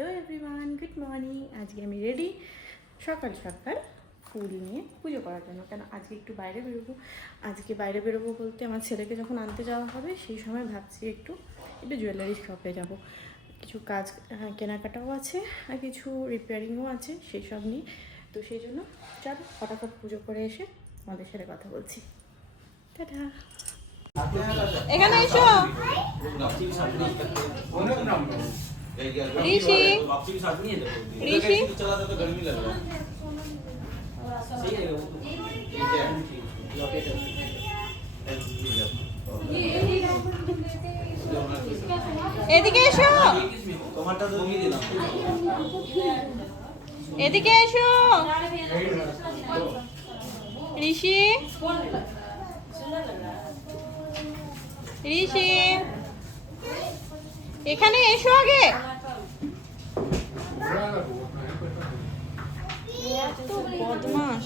Hello everyone, good morning. আজকে আমি ready সকাল সকাল ফুল নিয়ে পুজো করার জন্য। কেন আজকে একটু বাইরে বেরোবো। আজকে বাইরে বেরোবো বলতে আমার ছেলেকে যখন আনতে যাওয়া হবে সেই সময় ভাবছি একটু জুয়েলারি শপে যাব। কিছু কাজ কেনাকাটাও আছে আর কিছু রিপেয়ারিংও আছে, সেই সব নিয়ে। তো সেই জন্য চলো ফটাফট পুজো করে এসে আমাদের সাথে কথা বলছি। টাটা। এখানে এসো ঋষি। ঋষি এদিকে এসো, এদিকে এসো ঋষি। ঋষি এখানে এসো আগে। বদমাস।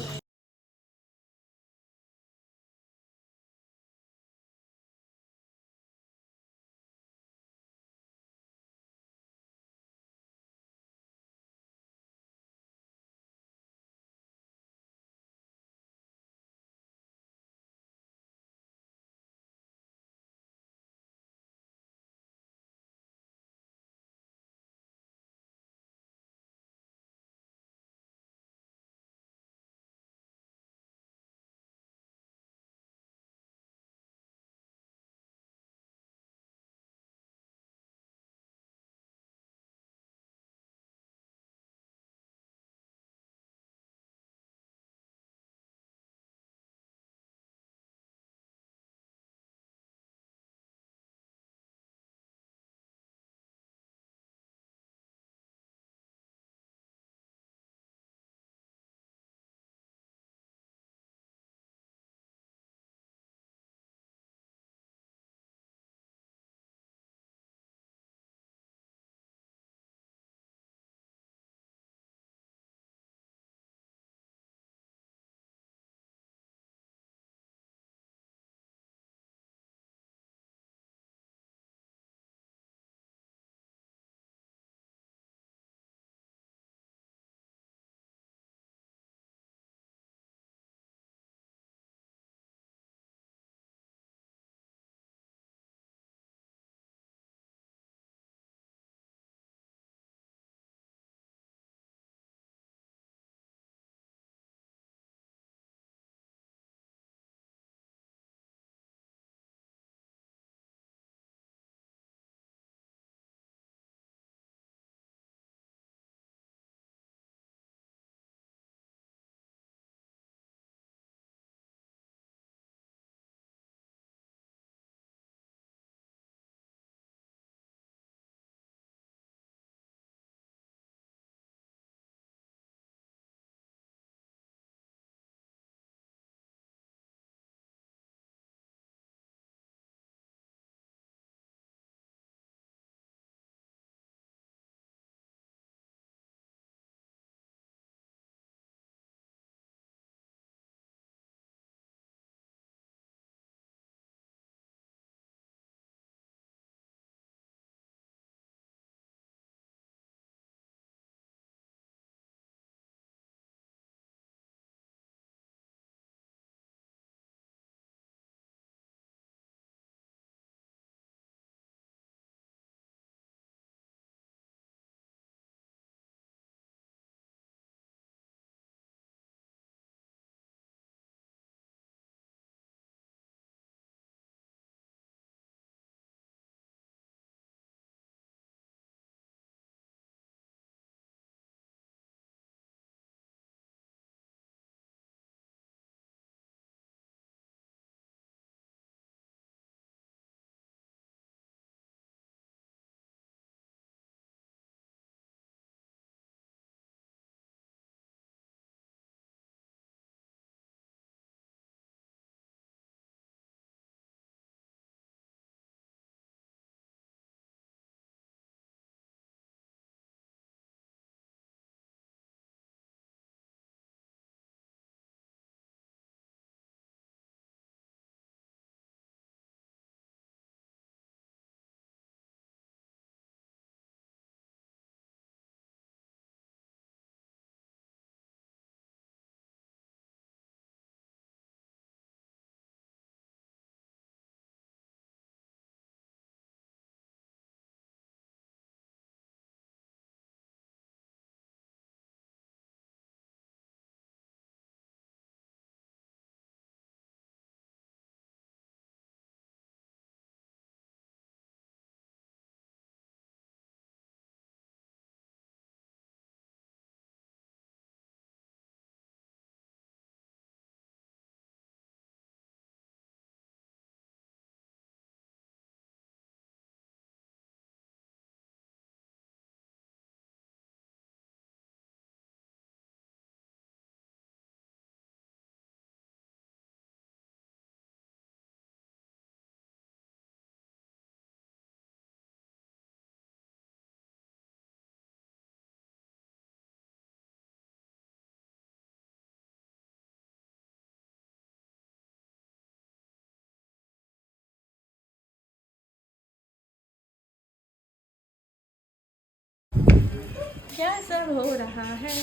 क्या सब हो रहा है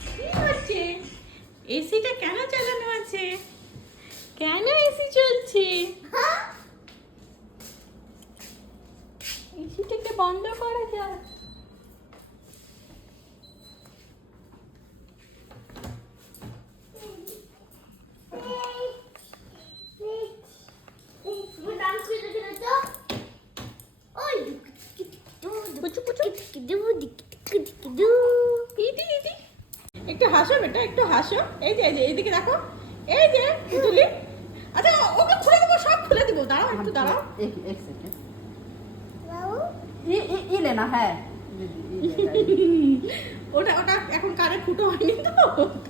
কি হচ্ছে এসিটা কেন চালানো আছে কেন এসি চলছে এসিটাকে বন্ধ করা যায় একটু হাসো বেটা একটু হাসো এই যে এইদিকে দেখো এই যে তুলি আচ্ছা ওকে খুলে দেবো সব খুলে দেবো দাঁড়াও একটু দাঁড়াও एक सेकंड ये लेना है ওটা ওটা এখন কানে ফুটো হয়নি তো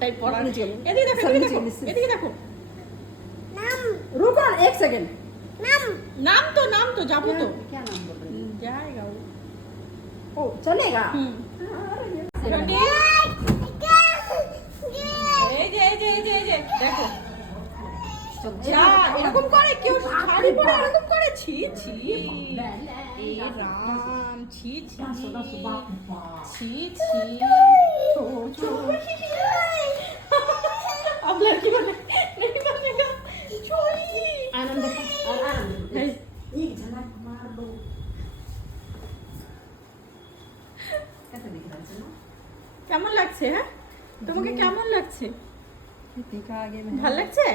তাই পড়ানো চলো এদিকে দেখো এদিকে দেখো रुको एक सेकंड नाम तो जाबो तो क्या नाम बोल रहे जाएगा वो ओ चलेगा রেডি এই যে দেখো যা এরকম করে কেউ শাড়ি পরে এরকম করে ছি ছি এই রাম ছি ছি ছি ছি अब लड़की बने नहीं बनेगा छोड़ी आनंद आनंद एक झलक मार दो कैसा दिख रहा है ना কেমন লাগছে হ্যাঁ তোমাকে কেমন লাগছে टीका आगे में ভালো লাগছে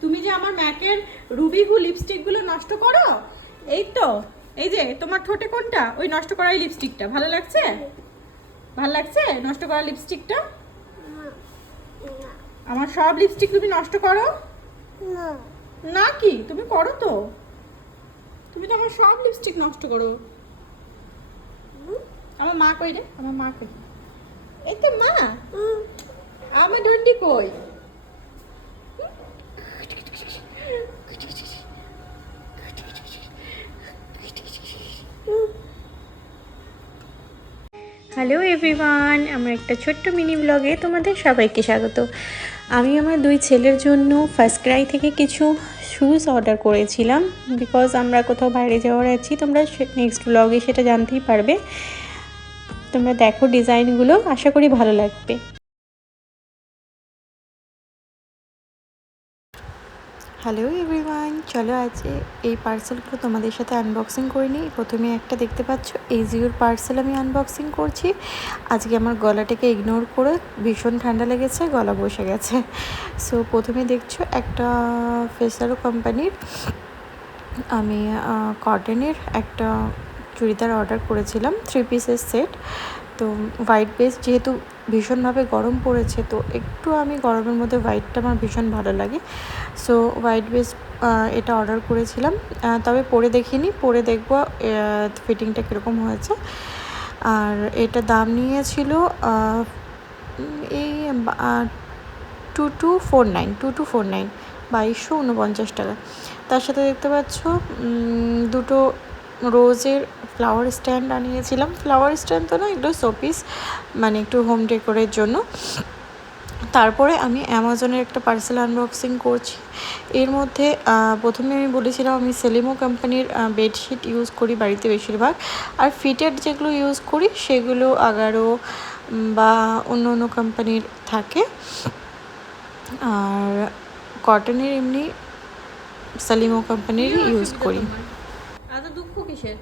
তুমি যে আমার ম্যাকের রুবি গু লিপস্টিক গুলো নষ্ট করো এই তো এই যে তোমার ঠোঁটে কোনটা ওই নষ্ট করা লিপস্টিকটা ভালো লাগছে ভালো লাগছে নষ্ট করা লিপস্টিকটা আমার সব লিপস্টিক তুমি নষ্ট করো না কি তুমি করো তো তুমি তো আমার সব লিপস্টিক নষ্ট করো আমার মা কই রে আমার মা কই এই তো মা আমার ডন্ডি কই হ্যালো এভরিওয়ান আমার একটা ছোট্ট মিনি ব্লগে তোমাদের সবাইকে স্বাগত আমি আমার দুই ছেলের জন্য ফার্স্ট ক্রাই থেকে কিছু শুজ অর্ডার করেছিলাম বিকজ আমরা কোথাও বাইরে যাওয়ার আছি তোমরা নেক্সট ব্লগে সেটা জানতেই পারবে তোমরা দেখো ডিজাইনগুলো আশা করি ভালো লাগবে হ্যালো এভরিওয়ান চলো আজ এই পার্সেলগুলো তোমাদের সাথে আনবক্সিং করে নিই প্রথমে একটা দেখতে পাচ্ছ এজিওর পার্সেল আমি আনবক্সিং করছি আজকে আমার গলাটাকে ইগনোর করে ভীষণ ঠান্ডা লেগেছে গলা বসে গেছে সো প্রথমে দেখছো একটা ফেসারো কোম্পানির আমি কটনের একটা চুড়িদার অর্ডার করেছিলাম 3 পিসের সেট তো হোয়াইট বেস যেহেতু ভীষণভাবে গরম পড়েছে তো একটু আমি গরমের মধ্যে হোয়াইটটা আমার ভীষণ ভালো লাগে সো হোয়াইট বেস এটা অর্ডার করেছিলাম তবে পরে দেখিনি পরে দেখব ফিটিংটা কীরকম হয়েছে আর এটা দাম নিয়েছিল এই 2249 2249 টাকা তার সাথে দেখতে পাচ্ছ দুটো রোজের ফ্লাওয়ার স্ট্যান্ড আনিয়েছিলাম ফ্লাওয়ার স্ট্যান্ড তো না এগুলো শোপিস মানে একটু হোম ডেকোরের জন্য তারপরে আমি অ্যামাজনের একটা পার্সেল আনবক্সিং করছি এর মধ্যে প্রথমে আমি বলেছিলাম আমি সেলিমো কোম্পানির বেডশিট ইউজ করি বাড়িতে বেশিরভাগ আর ফিটেড যেগুলো ইউজ করি সেগুলো আগারো বা অন্য অন্য কোম্পানির থাকে আর কটনের এমনি সেলিমো কোম্পানির ইউজ করি এত দুঃখ কিসের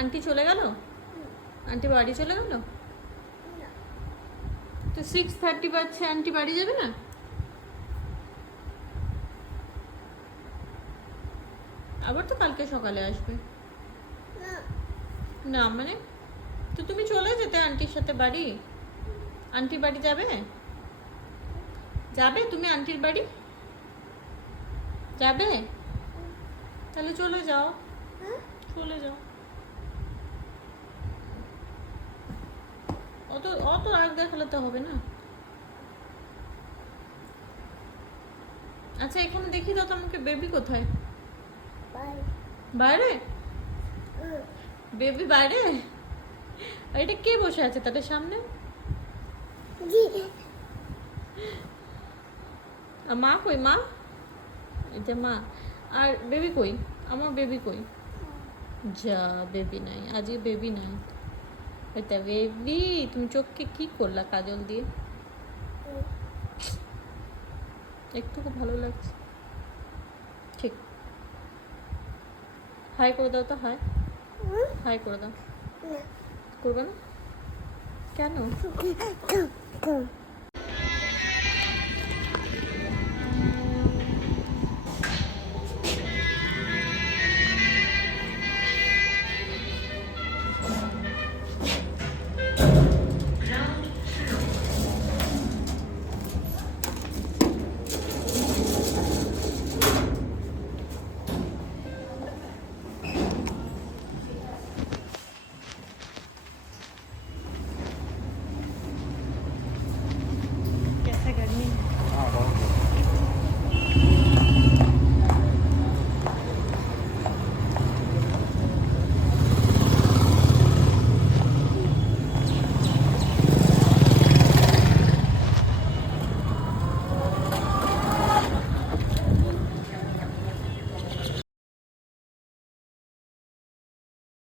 আন্টি চলে গেল আন্টি বাড়ি চলে গেল তো 6:30 বাজছে আন্টি বাড়ি যাবে না আবার তো কালকে সকালে আসবে না মানে তো তুমি চলে যেতে আন্টির সাথে বাড়ি আন্টি বাড়ি যাবে যাবে তুমি আন্টির বাড়ি যাবে তাহলে চলে যাও চলে যাও অত রাগ দেখালে তো হবে না আচ্ছা এখানে দেখি দাও তো আমাকে বেবি কোথায় বাইরে বেবি বাইরে এটা কে বসে আছে তাদের সামনে মা কই মা এটা মা আর বেবি কই আমার বেবি কই যা বেবি নাই আজকে বেবি নাই এটা বেবি, তুমি চোখকে কি করলা কাজল দিয়ে? একটু ভালো লাগছে? ঠিক। হাই করে দাও তো, হাই হাই করে দাও। করবে না কেন?